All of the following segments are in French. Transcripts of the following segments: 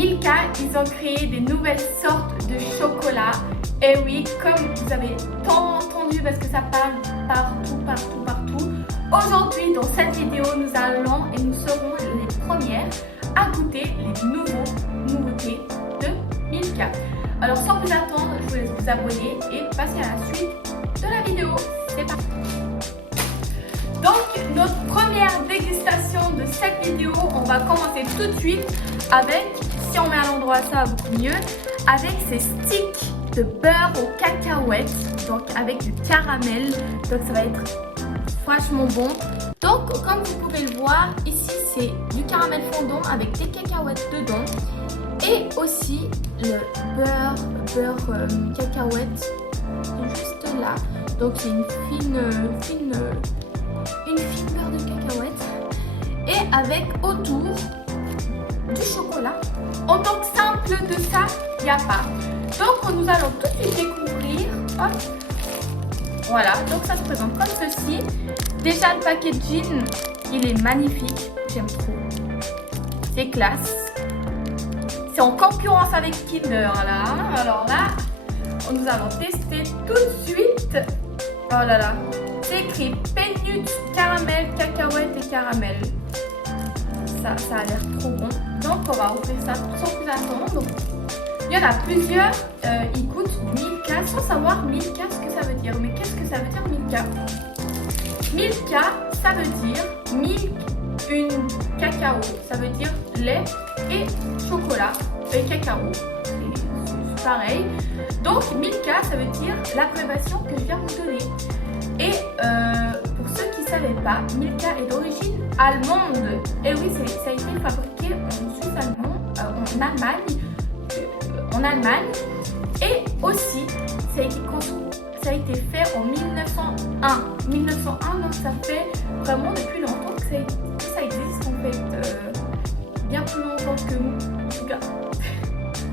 Milka, ils ont créé des nouvelles sortes de chocolat. Et oui, comme vous avez tant entendu parce que ça parle partout. Aujourd'hui, dans cette vidéo, nous allons et nous serons les premières à goûter les nouveautés de Milka. Alors sans plus attendre, je vous laisse vous abonner et passer à la suite de la vidéo. C'est parti. Donc notre première dégustation de cette vidéo, on va commencer tout de suite avec, si on met à l'endroit ça va beaucoup mieux, avec ces sticks de beurre aux cacahuètes, donc avec du caramel, donc ça va être franchement bon. Donc comme vous pouvez le voir, ici c'est du caramel fondant avec des cacahuètes dedans et aussi le beurre cacahuète juste là. Donc c'est une fine beurre de cacahuète et avec autour du chocolat. En tant que simple de ça, il n'y a pas. Donc nous allons tout de suite découvrir. Hop. Voilà, donc ça se présente comme ceci. Déjà le packaging, il est magnifique, j'aime trop. C'est classe. C'est en concurrence avec Kinder là. Alors là, nous allons tester tout de suite. Oh là là, c'est écrit peanut, caramel, cacahuète et caramel. Ça a l'air trop bon. Donc on va ouvrir ça sans plus attendre. Il y en a plusieurs, ils coûtent Milka sans savoir Milka ce que ça veut dire. Mais qu'est-ce que ça veut dire Milka? Milka, ça veut dire milk, une cacao. Ça veut dire lait et chocolat et cacao. C'est pareil. Donc Milka, ça veut dire l'abréviation que je viens de vous donner. Et pour ceux qui ne savaient pas, Milka est d'origine allemande. Et oui, ça a été fabriqué en Suisse allemande, en Allemagne. Et aussi, ça a été fait en 1901. 1901, donc ça fait vraiment depuis longtemps que ça existe en fait. Bien plus longtemps que nous. En tout cas,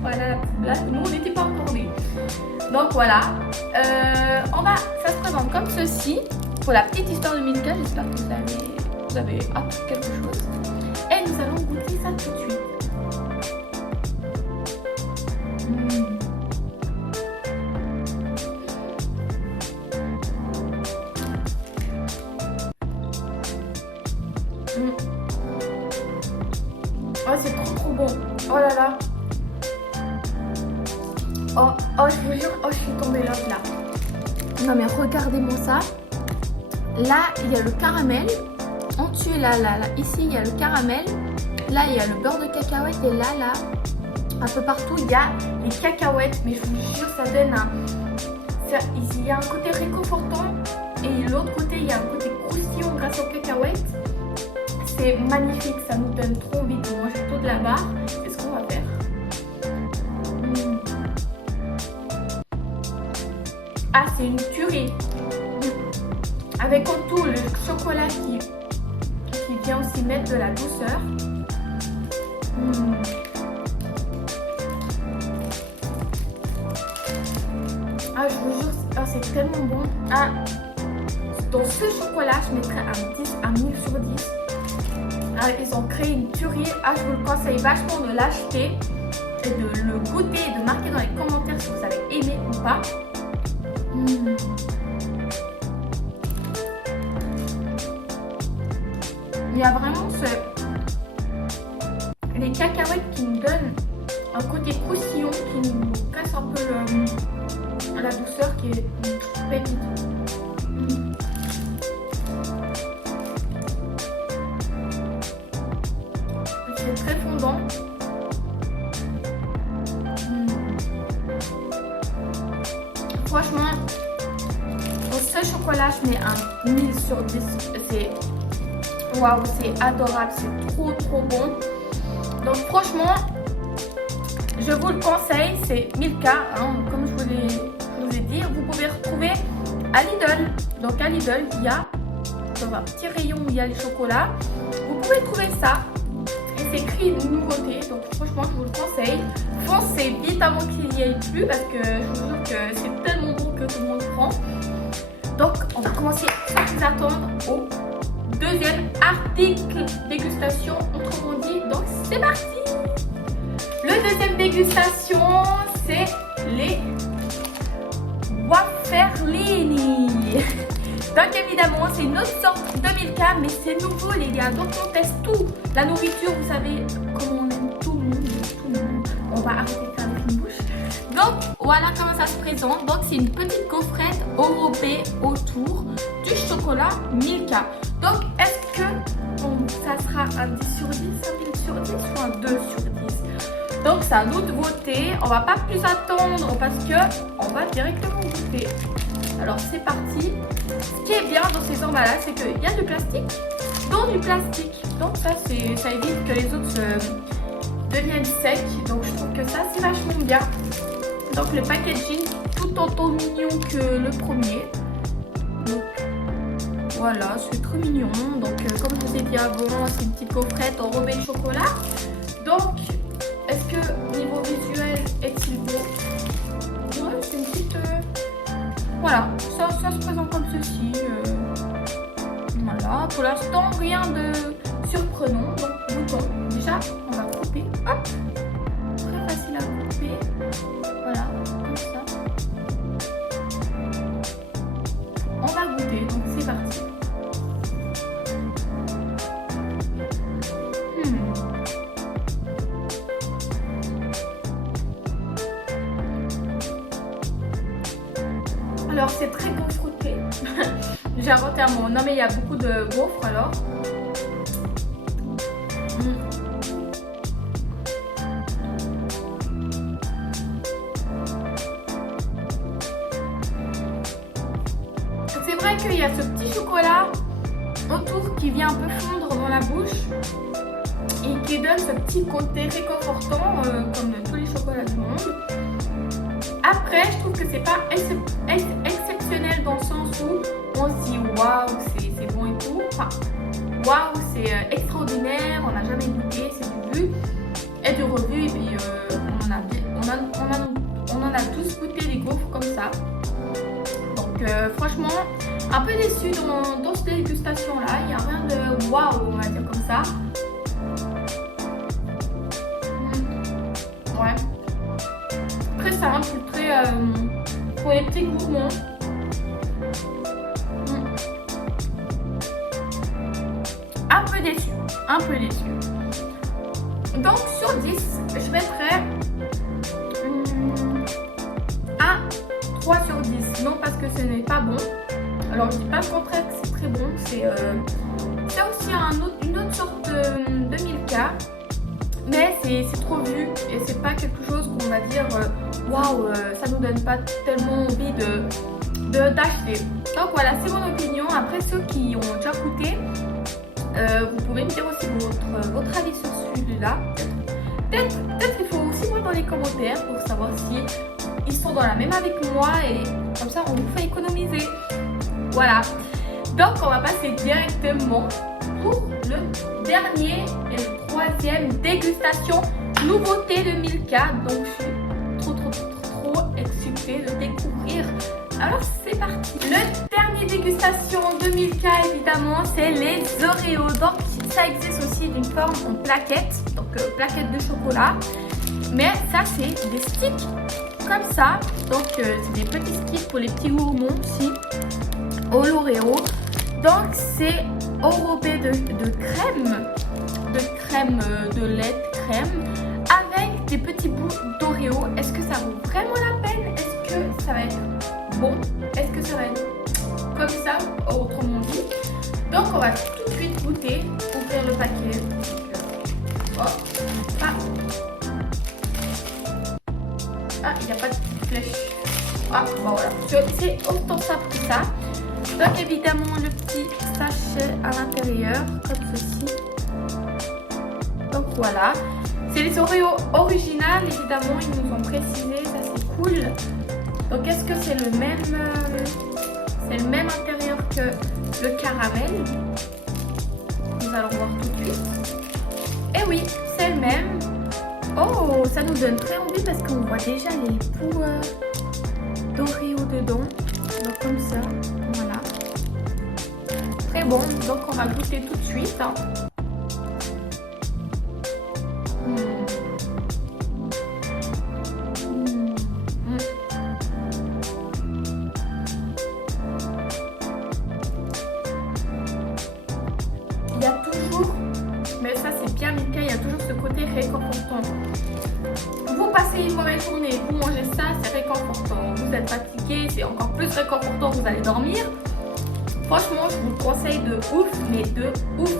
voilà la petite blague. Nous, on n'était pas encore nés. Donc voilà. Ça se présente comme ceci. Pour la petite histoire de Milka, j'espère que vous avez appris quelque chose. Et nous allons goûter ça tout de suite. Oh, c'est trop bon. Oh là là. Oh, je vous jure, je suis tombée là. Non mais regardez-moi ça. Là, il y a le caramel. En dessus, là. Ici, il y a le caramel. Là, il y a le beurre de cacahuète. Et là, un peu partout, il y a les cacahuètes. Mais je vous jure, ça donne il y a un côté réconfortant. Et l'autre côté, il y a un côté croustillant grâce aux cacahuètes. C'est magnifique, ça nous donne trop envie de manger tout de la barre. C'est ce qu'on va faire. Ah, c'est une tuerie. Avec autour le chocolat qui vient aussi mettre de la douceur. Ah, je vous jure, c'est tellement bon. Ah, dans ce chocolat, je mettrais un 1000 sur 10. Ah, ils ont créé une tuerie. Ah, je vous le conseille vachement de l'acheter et de le goûter et de marquer dans les commentaires si vous avez aimé ou pas. Il y a vraiment les cacahuètes qui nous donnent un côté croustillant qui nous casse un peu la douceur qui est pépite. C'est très fondant. Franchement, pour ce chocolat, je mets un 1000 sur 10. Waouh, c'est adorable, c'est trop bon. Donc franchement, je vous le conseille, c'est Milka, hein, comme je vous ai dit. Vous pouvez retrouver à Lidl. Donc à Lidl, il y a dans un petit rayon où il y a les chocolats. Vous pouvez trouver ça. Et c'est écrit nouveauté, donc franchement je vous le conseille. Foncez vite avant qu'il n'y ait plus parce que je vous jure que c'est tellement bon que tout le monde prend. Donc on va commencer sans plus attendre au deuxième article dégustation, autrement dit. Donc c'est parti. Le dégustation, c'est les Waferlini. Donc évidemment, c'est une autre sorte de Milka, mais c'est nouveau les gars. Donc on teste tout. La nourriture, vous savez comment on aime tout le monde. On va arrêter de faire une bouche. Donc voilà comment ça se présente. Donc c'est une petite gaufrette enrobée autour du chocolat Milka. Donc est-ce que ça sera un 10 sur 10, un 10 sur 10 ou un 2 sur 10? Donc c'est à nous de voter. On va pas plus attendre parce que on va directement goûter. Alors c'est parti. Ce qui est bien dans ces emballages, c'est qu'il y a du plastique dans du plastique. Donc ça évite que les autres deviennent secs. Donc je trouve que ça c'est vachement bien. Donc le packaging tout autant mignon que le premier. Donc voilà, c'est trop mignon. Donc comme je vous ai dit avant, c'est une petite gaufrette enrobée de chocolat. Donc est-ce que niveau visuel est-il beau? Ouais, c'est une petite... Voilà, ça se présente comme ceci. Voilà, pour l'instant rien de surprenant. Donc bouton, déjà on va couper. Hop, très facile à couper. Voilà, comme ça. On va goûter, donc c'est parti. Alors c'est très gaufreté. J'ai inventé un mot. Non mais il y a beaucoup de gaufres alors. C'est vrai qu'il y a ce petit chocolat autour qui vient un peu fondre dans la bouche et qui donne ce petit côté réconfortant comme tous les chocolats du monde. Après, je trouve que c'est pas exceptionnel dans le sens où on se dit waouh, c'est bon et tout. Enfin, waouh, c'est extraordinaire, on n'a jamais goûté, c'est du vu et du revu. Et puis, on en a tous goûté des gaufres comme ça. Donc, franchement, un peu déçu dans cette dégustation-là. Il n'y a rien de waouh, on va dire comme ça. Ouais. Très simple, très pour les petits gourmands. Un peu déçu, un peu déçu. Donc sur 10, je mettrais un 3 sur 10. Non parce que ce n'est pas bon. Alors je dis pas le contraire que c'est très bon. C'est aussi une autre sorte de Milka. Mais c'est trop vu et c'est pas quelque chose qu'on va dire waouh, ça nous donne pas tellement envie d'acheter. Donc voilà, c'est mon opinion. Après ceux qui ont déjà goûté, vous pouvez me dire aussi votre avis sur celui-là. Peut-être qu'il faut aussi voir dans les commentaires pour savoir si ils sont dans la même avec moi et comme ça on vous fait économiser. Voilà. Donc on va passer directement pour le dernier et le troisième dégustation nouveauté de Milka. Donc je suis trop excitée de découvrir. Alors c'est parti. Le dernier dégustation de Milka évidemment c'est les Oreos. Donc ça existe aussi d'une forme en plaquette. Donc plaquette de chocolat. Mais ça c'est des sticks comme ça. Donc c'est des petits sticks pour les petits gourmands aussi. Au L'Oreo. Donc c'est enrobé de crème, de lait, de crème, avec des petits bouts d'Oreo. Est-ce que ça vaut vraiment la peine? Est-ce que ça va être bon? Est-ce que ça va être comme ça, autrement dit? Donc on va tout de suite goûter, ouvrir le paquet. Ah, il n'y a pas de flèche. Ah, bon voilà, c'est autant simple que ça. Donc évidemment le petit sachet à l'intérieur, comme ceci. Donc voilà. C'est les Oreos originales, évidemment, ils nous ont précisé, ça c'est cool. Donc est-ce que c'est le même intérieur que le caramel? Nous allons voir tout de suite. Et oui, c'est le même. Oh, ça nous donne très envie parce qu'on voit déjà les poux d'Oreo dedans. Donc comme ça, voilà. Très bon, donc on va goûter tout de suite. Franchement, vous passez une mauvaise journée, vous mangez ça, c'est réconfortant. Vous êtes fatigué, c'est encore plus réconfortant, vous allez dormir. Franchement, je vous le conseille de ouf, mais de ouf.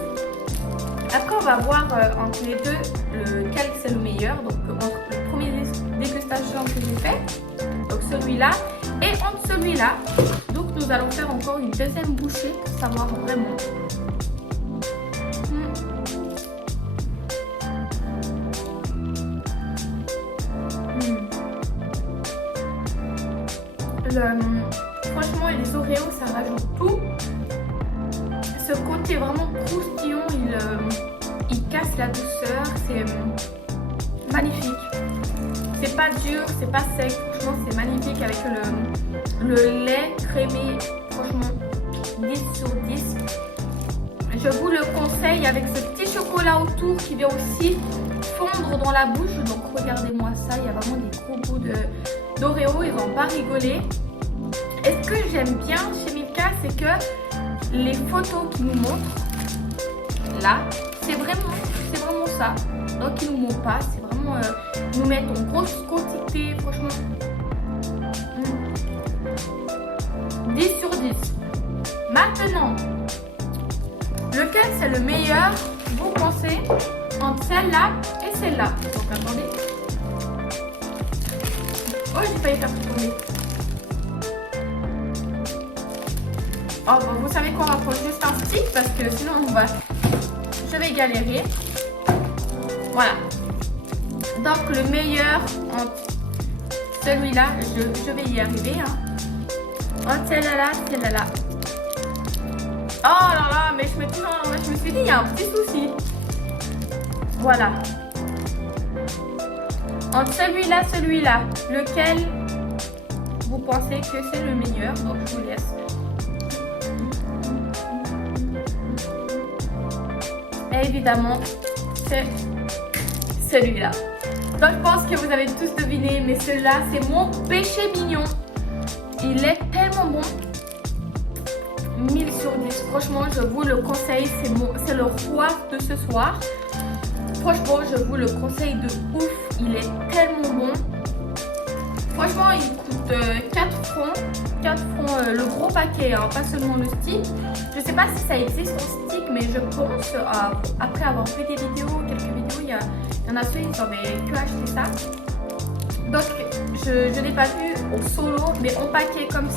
Après, on va voir entre les deux lequel c'est le meilleur. Donc, entre le premier dégustation que j'ai fait, donc celui-là, et entre celui-là. Donc, nous allons faire encore une deuxième bouchée pour savoir vraiment. Franchement, les Oreos, ça rajoute tout. Ce côté vraiment croustillant, il casse la douceur. C'est magnifique. C'est pas dur, c'est pas sec. Franchement, c'est magnifique avec le lait crémé. Franchement, 10 sur 10. Je vous le conseille avec ce petit chocolat autour qui vient aussi fondre dans la bouche. Donc, regardez-moi ça. Il y a vraiment des gros bouts d'Oreo. Ils vont pas rigoler. Et ce que j'aime bien chez Milka, c'est que les photos qu'ils nous montrent, là, c'est vraiment ça. Donc ils nous montrent pas, c'est vraiment, ils nous mettent en grosse quantité, franchement. 10 sur 10. Maintenant, lequel c'est le meilleur, vous pensez, entre celle-là et celle-là? Donc attendez. Oh, j'ai failli faire tomber. Oh, bon, vous savez quoi, on va prendre juste un stick parce que sinon je vais galérer. Voilà. Donc le meilleur entre celui-là, je vais y arriver. Hein. Entre celle-là. Oh là là, mais je me suis dit, il y a un petit souci. Voilà. Entre celui-là, lequel vous pensez que c'est le meilleur? Donc je vous laisse. Et évidemment, c'est celui-là. Donc je pense que vous avez tous deviné, mais celui-là, c'est mon péché mignon. Il est tellement bon. 1000 sur 10. Franchement, je vous le conseille. C'est le roi de ce soir. Franchement, je vous le conseille de ouf. Il est tellement bon. Franchement, il coûte 4 francs. 4 francs le gros paquet, hein, pas seulement le stick. Je sais pas si ça existe en stick, mais je pense, après avoir fait des vidéos, quelques vidéos, il y en a ceux qui avaient que acheté ça. Donc, je n'ai pas vu au solo, mais en paquet comme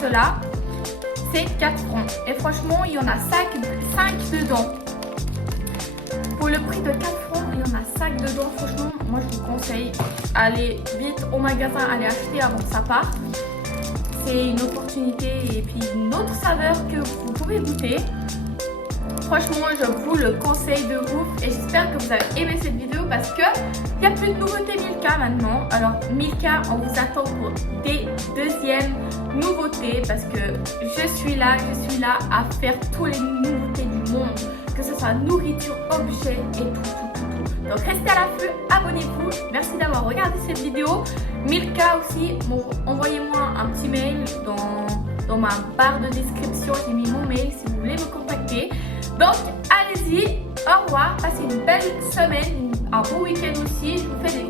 cela, c'est 4 francs. Et franchement, il y en a 5 dedans. Pour le prix de 4 francs, il y en a 5 dedans. Franchement, moi je vous conseille, allez vite au magasin, allez acheter avant que ça parte. C'est une opportunité et puis une autre saveur que vous pouvez goûter. Franchement, je vous le conseille de ouf et j'espère que vous avez aimé cette vidéo parce que il n'y a plus de nouveautés Milka maintenant. Alors Milka, on vous attend pour des deuxièmes nouveautés parce que je suis là à faire toutes les nouveautés du monde, que ce soit nourriture, objets et tout. Donc restez à l'affût, abonnez-vous. Merci d'avoir regardé cette vidéo. Milka aussi, envoyez-moi un petit mail dans ma barre de description. J'ai mis mon mail si vous voulez me contacter. Donc allez-y, au revoir, passez une belle semaine, un bon week-end aussi. Je vous fais des